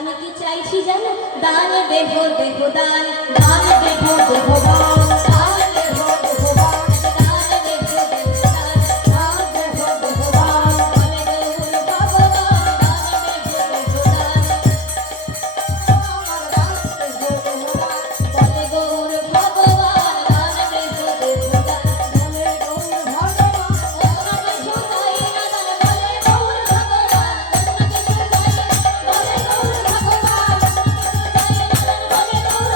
আমি কি চাইছি জানো? দান দেহ দেহ দান, দান দেহ দেহ দান, দান দেহ দেহ দান, দান দেহ দেহ দান, দান দেহ দেহ দান, বলে গৌর ভগবান দান দেহ দেহ দান, দান দেহ দেহ দান, বলে গৌর ভগবান দান দেহ দেহ দান, বলে গৌর ভগবান অন্য কিছু চাই না দান, বলে গৌর ভগবান অন্য কিছু চাই না, বলে গৌর ভগবান অন্য কিছু চাই না দান, বলে গৌর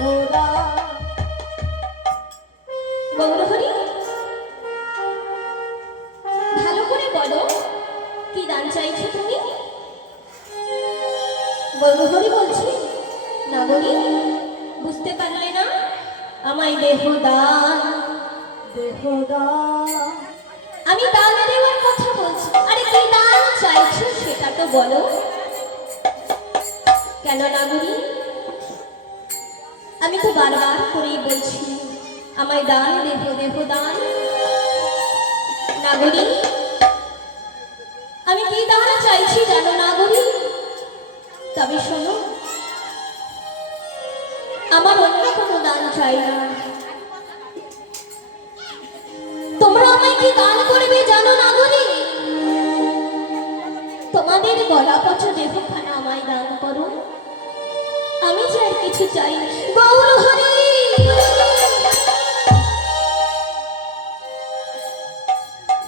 ভগবান গৌরহরি, ভালো করে বলো কি দান চাইছো তুমি? গৌরহরি বলছি, নাগরী বুঝতে পারলে না? আমায় দেহ দান, দেহ দান। আমি দান দেওয়ার কথা বলছি। আরে কি দান চাইছো সেটা তো বলো। কেন নাগরী? আমি তো বারবার করেই বলছি আমায় দান দেহ দেহ দান। নাগরী, আমি কি দান চাইছি জানো নাগরী? তবে শোনো, আমার অন্য কোনো দান চাই না। তোমরা আমায় কি দান করবে জানো নাগরী? তোমাদের গলা পচা দেহখানা আমায় দান করো। আমি যে আর কিছু চাই না। গৌরহরি,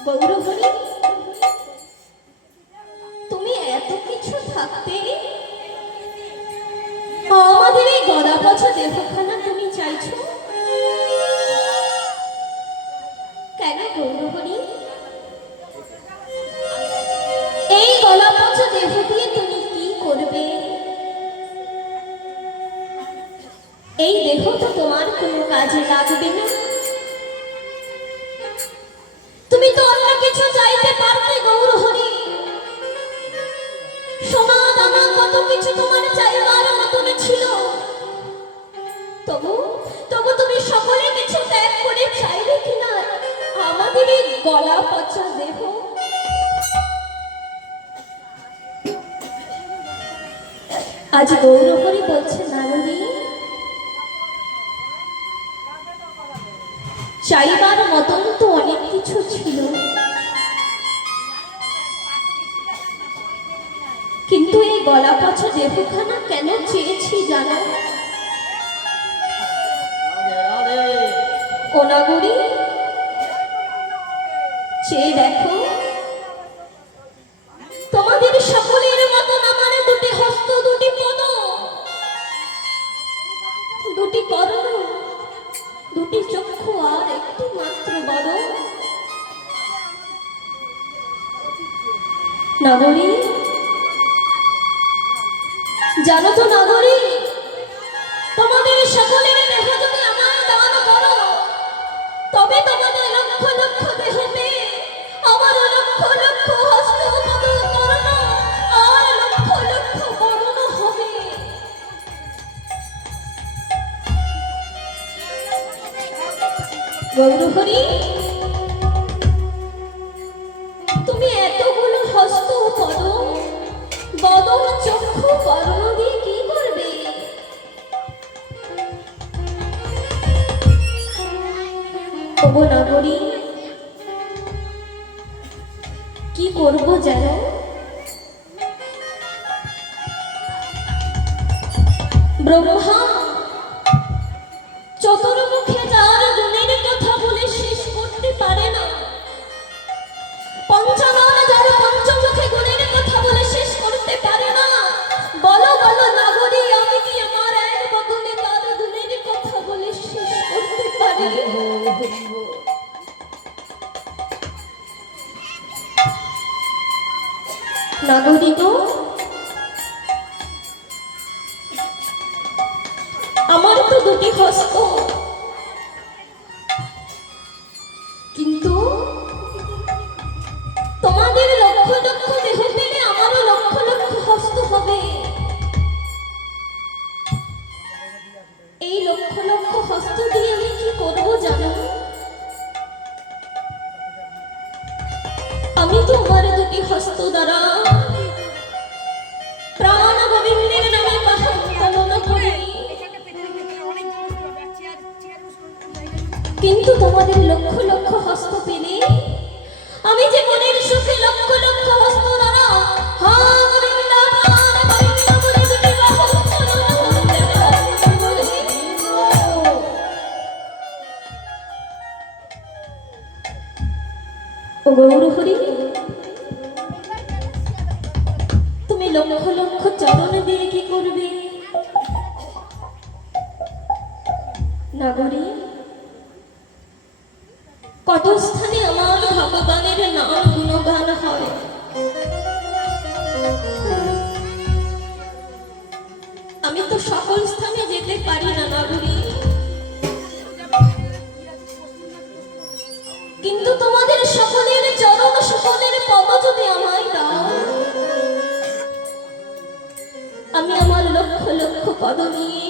গৌরহরি, তুমি এত কিছু থাকতে আমাদের এই গলা পচা দেহখানা তুমি চাইছো কেন গৌরহরি? এই গলা পচা দেহ দিয়ে তুমি কি করবে? এই দেহ তো তোমার কোনো কাজে লাগবে না। তুমি তো অন্য কিছু চাইতে পারবে গৌরহরি। সোনা দানা কত কিছু তোমার চাইবার মতন ছিল, তবু তবু তুমি সকলে কিছু ত্যাগ করে চাইলে কিনা আমাদের এই গলা পচা দেহ? আজ গৌরহরি বলছে নারী, চাইবার মতন তো অনেক কিছু ছিল, কিন্তু এই গলা পচা দেহখানা কেন চেয়েছি জানো? ও নাগরী, চেয়ে দেখো, তোমাদের সকলের মতন আমার দুটি হস্ত, দুটি পদ, দুটি কর্ণ, দুটি চক্ষু আর একটি মাত্র বড়। নাগরী, জানো তো নাগরী, তোমাদের সকলের দেহ যদি আমায় দান করো, তবে তোমাদের লক্ষ লক্ষ দেহ পেয়ে আমার লক্ষ লক্ষ হস্ত, পদ, কর্ণ আর লক্ষ লক্ষ বর্ণ হবে। গৌরহরি, তুমি এতগুলো হস্ত, পদ, বদন, চক্ষু, কর্ণ দিয়ে কি করবে? ওগো নাগরী, কি করবো জানো? ব্রহ্মা চতুর্মুখে যার গুণের কথা বলে শেষ করতে পারে না, পঞ্চানন যার পঞ্চমুখে গুণের কথা বলে শেষ করতে পারে না, বলো বলো নাগরী, আমি কি আমার এক বদলে তার গুণের কথা বলে শেষ করতে পারি? নাগরী গো, আমার তো দুটি হস্ত, কিন্তু তোমাদের লক্ষ লক্ষ দেহ পেলে আমারও লক্ষ লক্ষ হস্ত হবে। এই লক্ষ লক্ষ হস্ত দিয়ে আমি কি করবো জানো? কিন্তু তোমাদের লক্ষ লক্ষ হস্ত পেলে আমি যে মনের সুখে লক্ষ লক্ষ হস্ত দ্বারা হা গোবিন্দা প্রাণ গোবিন্দা বলে দুটি বাহু চরণ করতে পারি। ও গৌরহরি, তুমি লক্ষ লক্ষ চরণ দিয়ে কি করবে? নাগরী, কত স্থানে আমার ভগবানের নাম গুণগান হয়, আমি তো সকল স্থানে যেতে পারি না নাগরী, কিন্তু তোমাদের সকলের চরণ সকলের পদ যদি আমায় দাও, আমি আমার লক্ষ লক্ষ পদ নিয়ে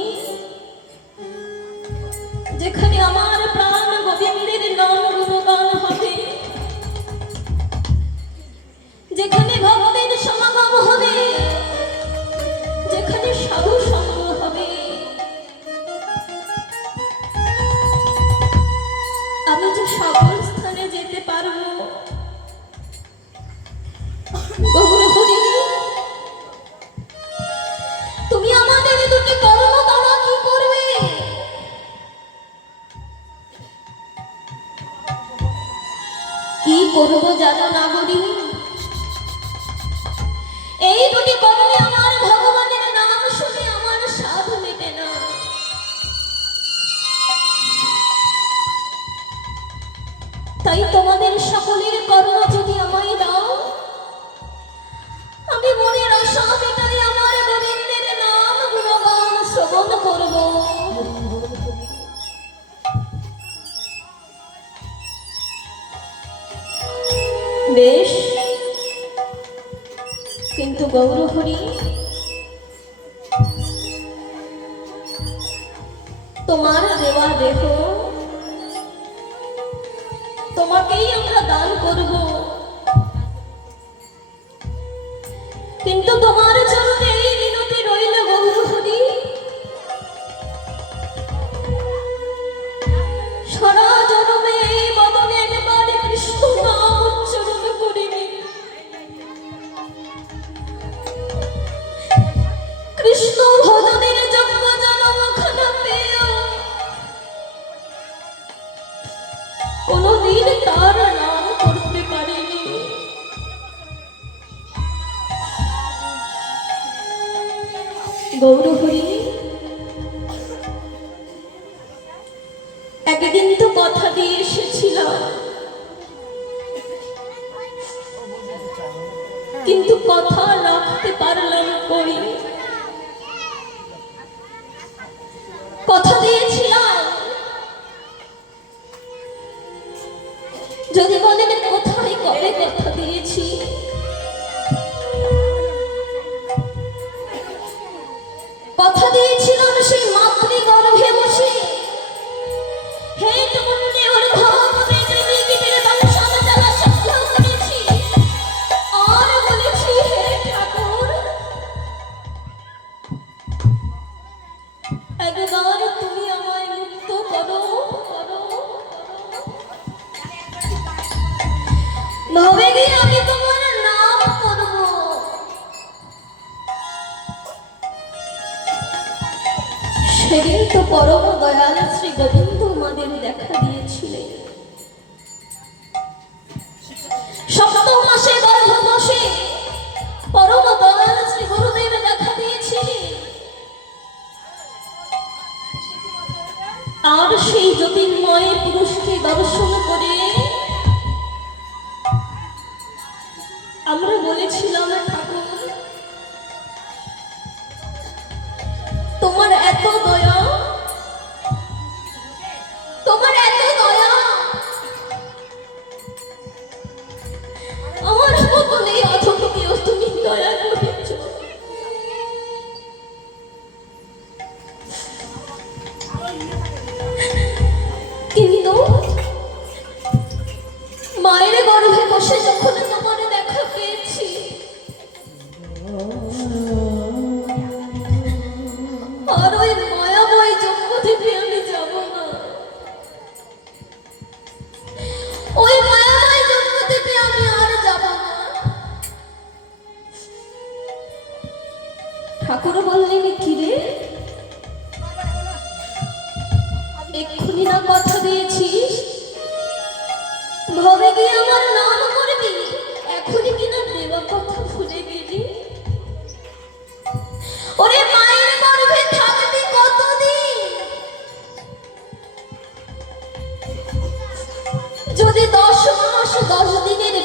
যেখানে আমার প্রাণ গোবিন্দের নাম গুণগান হবে, যেখানে ভক্তের সমাগম হবে, যেখানে সাধু সঙ্গ হবে, আমি যে সকল স্থানে যেতে পারবো। গৌরহরি, তুমি আমাদের দুটি কর্ম দ্বারা কি করবে? কি করবো জানো নাগরী? এই দুটি কর্মে আমার ভগবানের নাম শুনে আমার স্বাদ মেটে না। তাই তোমাদের সকলের কর্ম যদি আমায় দাও, আমি মনের আশা মেটাই আমার গোবিন্দের নাম গুণগান শ্রবণ করব। বেশ, কিন্তু গৌরহরি, তোমার দেওয়া দেহ তোমাকেই আমরা দান করব, কিন্তু তোমার চরণে এই মিনতি রইল গৌরহরি, সারা জন্মে এই বদনে একবার কৃষ্ণ নাম উচ্চারণ করিনি, কৃষ্ণ ভজনের জন্ম জন্মখানা পেয়েও কোনদিন তার নাম করতে পারেনি। গৌরহরি, একদিন তো কথা দিয়ে এসেছিলাম, কিন্তু কথা রাখতে পারলাম কই? কথা দিয়েছিলাম, যদি বলেন কোথায় কবে কথা দিয়েছি, কথা দিয়েছিলাম সেই মাতৃগর্ভে বসে হে মুন্ডে ওর ভাবে ত্রিবিকিটের দর্শন জ্বালা সহ্য করেছি, আর বলেছি হে ঠাকুর, একবার তুমি আমায় মুক্ত করো, ভাবে গিয়ে আমি তোমার নাম করব। সেদিন তো পরম দয়াল শ্রী গোবিন্দ আমাদের দেখা দিয়েছিলেন, সপ্তম মাসে গর্ভ বসে পরম দয়াল শ্রী গুরুদেব দেখা দিয়েছিলেন, আর সেই জ্যোতির্ময় পুরুষকে দর্শন করে আমরা বলেছিলাম, ঠাকুর তোমার এত দয়া, তোমার এত দয়া, আমার মতন এই অধমকেও তুমি দয়া করেছ। কিন্তু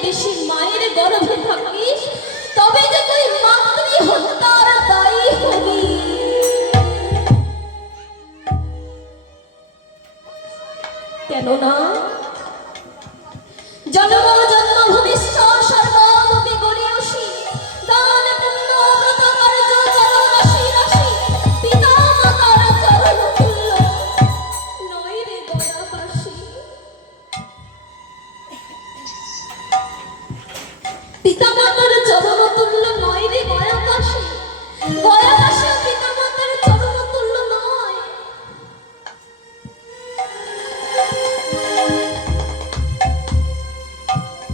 বেশি মায়ের গর্ভে থাকিস তবে যে তুই মাতৃ হত্যার দায়ী হবি। কেননা জন্ম জন্মভূমিষ্ঠ সর্বমপি গরিয়সী দান পুণ্য ব্রত কার্য চরণ রাশি রাশি পিতা মাতার চরণ তুল্য নয় রে দয়াবাসী। পিতা মাতার চরণ তুল্য নয় রে গয়াবাসী, গয়াবাসী পিতা মাতার চরণ তুল্য নয়।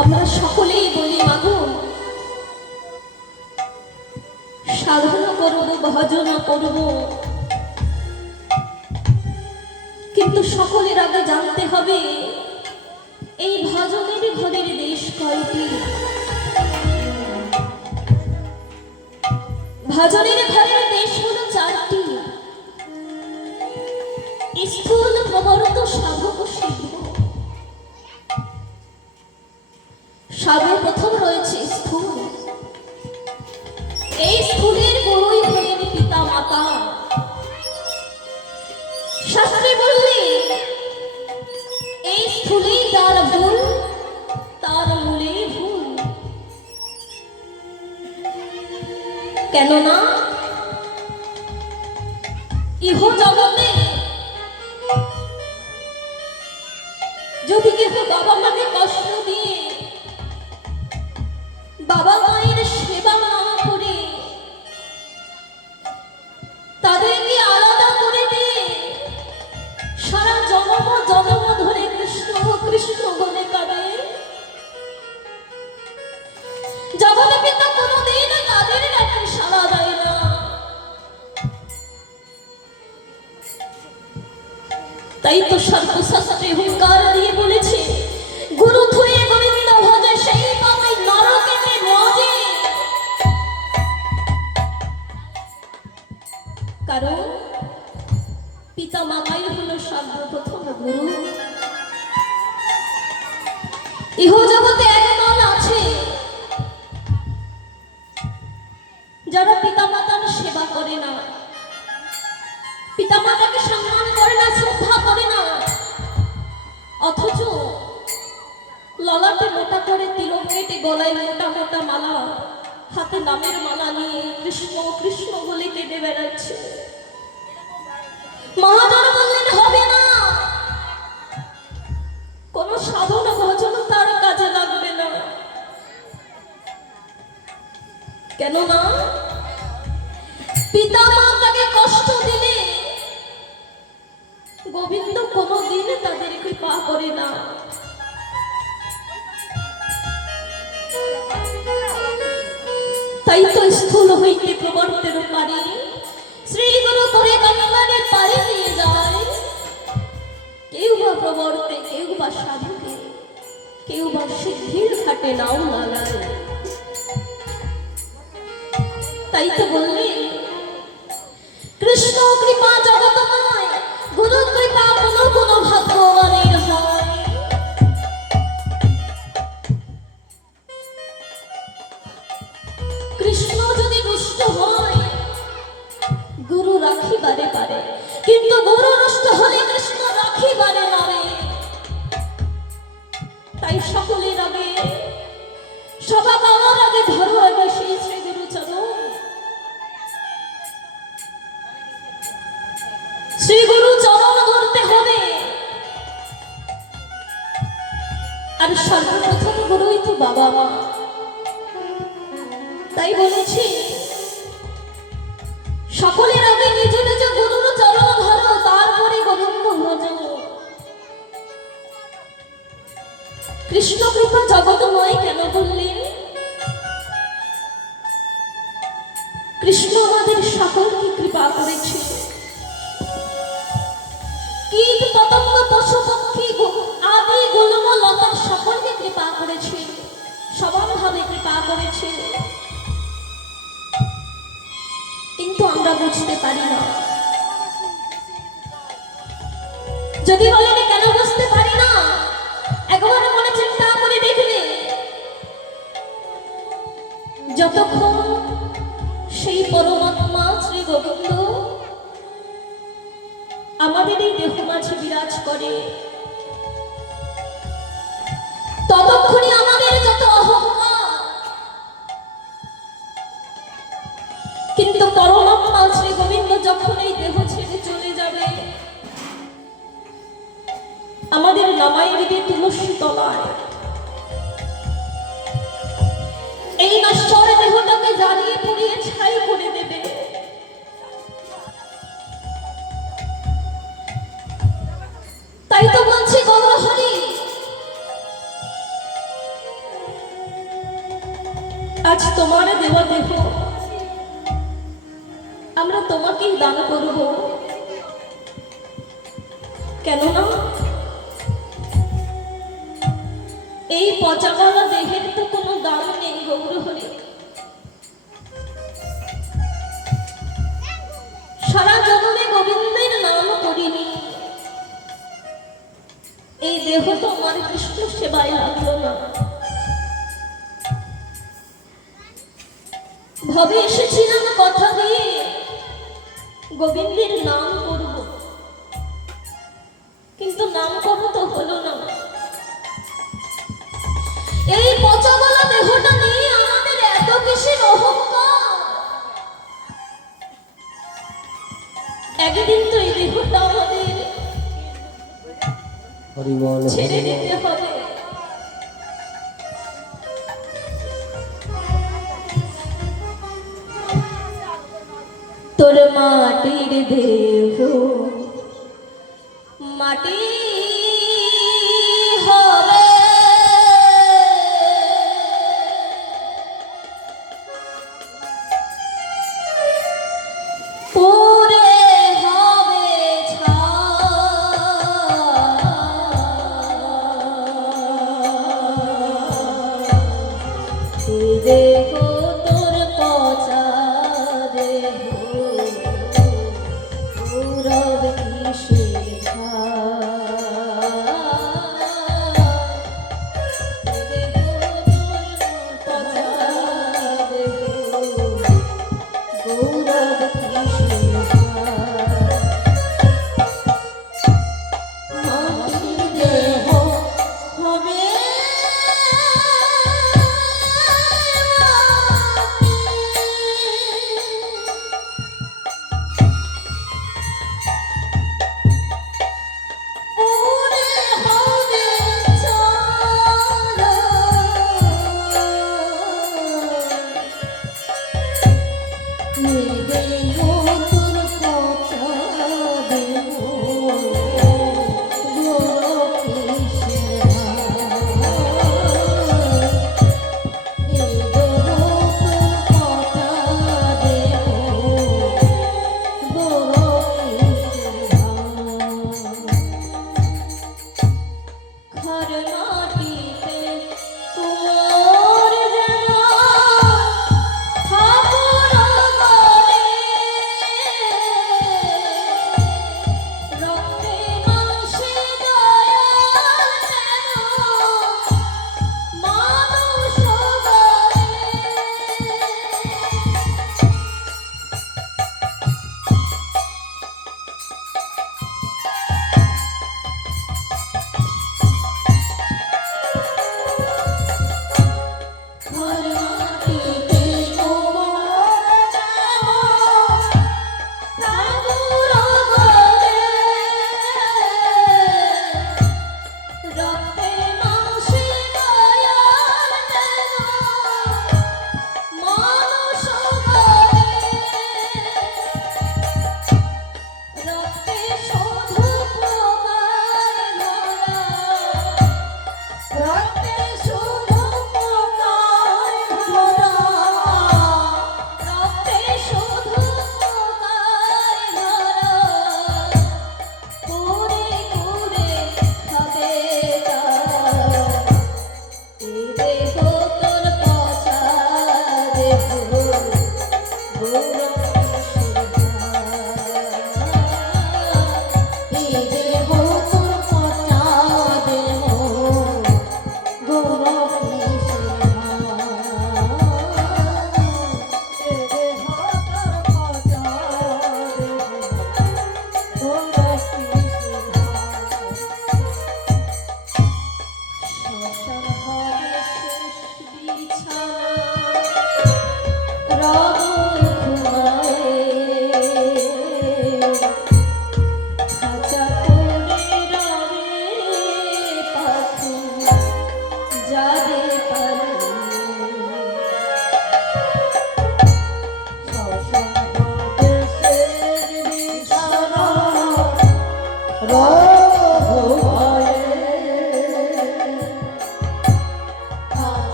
আমরা সকলেই বলি মাগো সাধনা করব ভজনা করব, কিন্তু সকলের আগে জানতে হবে এই ভজনের ঘরের দেশ কয়টি। ভজনের ঘরের দেশ হলো চারটি, স্থূল প্রবর্ত সাধক সিদ্ধ। সর্বপ্রথম রয়েছে স্থূল, এই স্থূলের গুরুই হলেন পিতা মাতা। শাস্ত্রে বললে এই স্থূলেই তার ভুল, তার মূলে ভুল। কেননা ইহ জগতে যদি কেউ বাবা মাকে কষ্ট দিয়ে বাবা মায়ের সেবা না করে তাদেরকে আলাদা করে দিয়ে সারা জন্ম জন্ম ধরে কৃষ্ণ কৃষ্ণ বলে কাঁদে, জগতে পিতা কোনোদিন তাদের ডাকে সাড়া দেয় না। তাই তো সর্বশাস্ত্রে হুঙ্কার দিয়ে বলেছে গুরু থুয়ে গোবিন্দ ভজে সেই পাবে নরকেতে মজে। কারণ পিতা মাতাই হলো সর্বপ্রথম গুরু। ইহ জগতে একদল আছে যারা পিতা মাতার সেবা করে না, পিতা মাতাকে সম্মান করে না, শ্রদ্ধা করে না, অথচ ললাটে মোটা করে তিলক কেটে গলায় মোটা মোটা মালা, হাতে নামের মালা নিয়ে কৃষ্ণ কৃষ্ণ বলে কেটে বেড়াচ্ছে। মহাজন বললেন হবে না, কোন সাধন ভজন তার কাজে লাগবে না। কেননা পিতা মাতাকে কষ্ট দিলে গোবিন্দ কোনদিন তাদের কৃপা করে না। তাই তো স্থূল হইতে প্রবর্তের পারে শ্রী গুরু করে গঙ্গাকে পারে নিয়ে যায়। কেউ বা প্রবর্তে, কেউ বা সাধকে, কেউ বা সিদ্ধির ঘাটে নাও লাগায়। তাই তো বললেন কৃষ্ণ কৃপা জগতময়, গুরু কৃপা কোনো কোনো ভগবানের হয়। কৃষ্ণ যদি দুষ্ট হয় গুরু রাখিবারে পারে, কিন্তু গুরু নষ্ট হলে কৃষ্ণ রাখিবারে পারে। তাই সকলের আগে সভা পাওয়ার আগে ধরো আগে সেই শ্রী গুরু চরণ। শ্রী গুরু চরণ ধরতে হবে। আর সর্বপ্রথম গুরুই তো বাবা মা। তাই বলেছি সকলের আগে নিজ নিজ গুরুর চরণ ধরো, তারপরে গোবিন্দ ভজ। কৃষ্ণ কৃপা জগতময় কেন বললেন? কৃষ্ণ আমাদের সকলকে কৃপা করেছে। কীট পতঙ্গ পশু পক্ষী আদি গুল্ম লতা সকলকে কৃপা করেছে, সমানভাবে কৃপা করেছে। কিন্তু আমরা বুঝতে পারি না। যদি বলেন কেন বুঝতে পারি না, একবার মনে চিন্তা করে দেখবে যতক্ষণ সেই পরমাত্মা শ্রী গোবিন্দ আমাদের এই দেহ মাঝে বিরাজ করে, ততক্ষণই আমাদের যত অহংকার, কিন্তু পরমাত্মা শ্রী গোবিন্দ যখন এই দেহ ছেড়ে চলে যাবে, আমাদের নামায় দিবে তুলসী তলায়। এই নশ্বর দেহটাকে জ্বালিয়ে পুড়িয়ে ছাই করে দেবে। তাই তো বলছি গৌর হরি, আজ তোমার দেওয়া দেহ আমরা তোমাকেই দান করব। কেননা এই পচাগলা দেহের তো কোনো দাম নেই গৌর হরি। সারা জন্মে গোবিন্দের নাম করিনি, এই দেহ তো আমার কৃষ্ণ সেবায় লাগলো না। ভাবে এসেছিলাম কথা দিয়ে গোবিন্দের নাম করব, কিন্তু নাম করব তো হলো না। এই পচাগলা দেহটা নিয়ে আমাদের এত কিসের অহংকার। একদিন তো এই দেহটা আমাদের ছেড়ে দিতে হবে। তোর মাটির দেহ মাটি হবে, পুরে হবে ছাই। দেহ তোর পচা দেহ গৌরব কিসের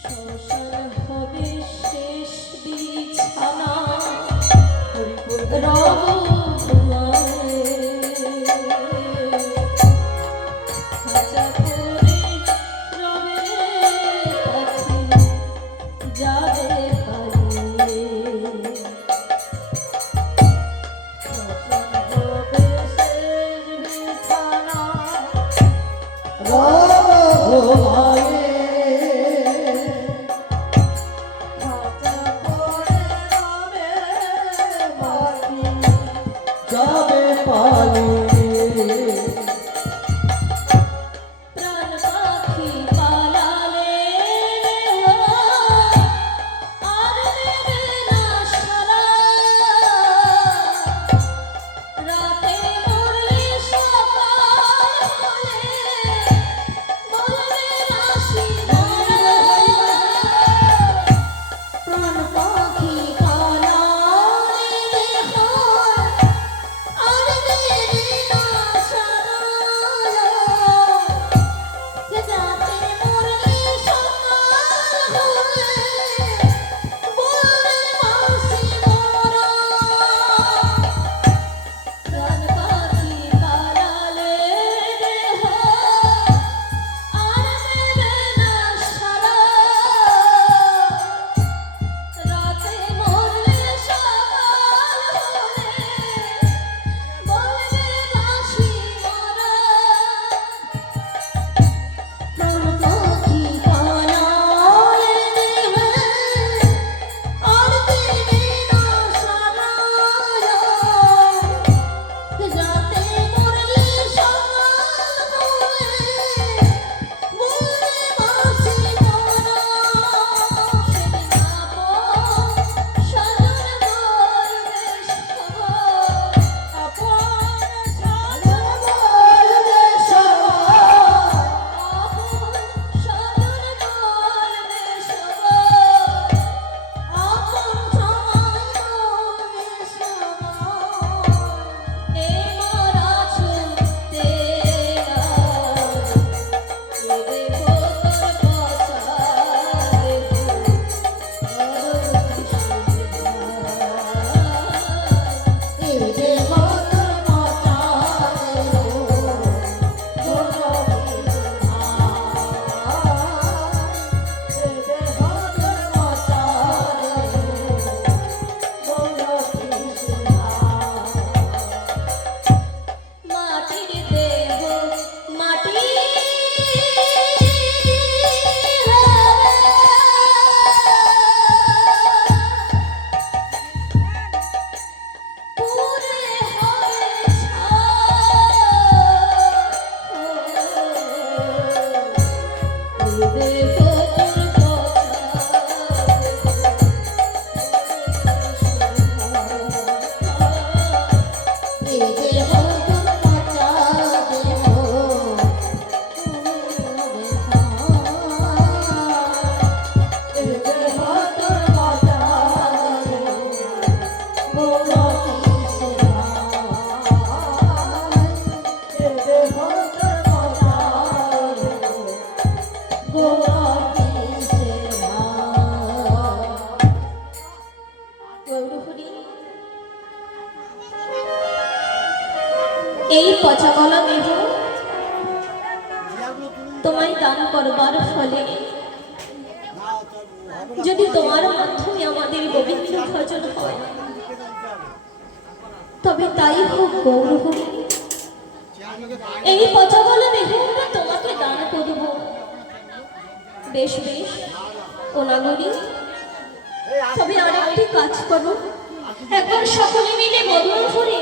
শ্মশান হবে শেষ বিছানা রব ঘুমায়ে খাঁচা করে রবে পাখি যাবে পালিয়ে শ্মশান হবে শেষ বিছানা প্রাণ পাখি পালালে আর নেবে না সারা রাতে মরলে সকাল হলে বলবে রাশি প্রাণ পাখি পালালে আর নেবে না সারা রাতে মরলে সকাল হলে বলবে রাশি মরা প্রাণ পাখি পালালে আর নেবে না সারা রাতে মরলে সকাল হলে বলবে রাশি মরা প্রাণ পাখি পালালে আর দেবে না সারা রাতে মরলে সকাল হলে বলবে রাশি মরা সেদিন সাজন বলবে মাটির দেহ মাটি পুরে হবে ছাই দেহ এই পচা গলা দেহ তোমায় দান করবার ফলে যদি তোমার মাধ্যমে আমাদের গোবিন্দ ভজন হয় তবে তাই হোক গৌরহরি। এই পচা গলা দেহ তোমাকে দান করব। বেশ বেশ ও নাগরী, তবে আরেকটি কাজ করো, একবার সকলে মিলে বদল করে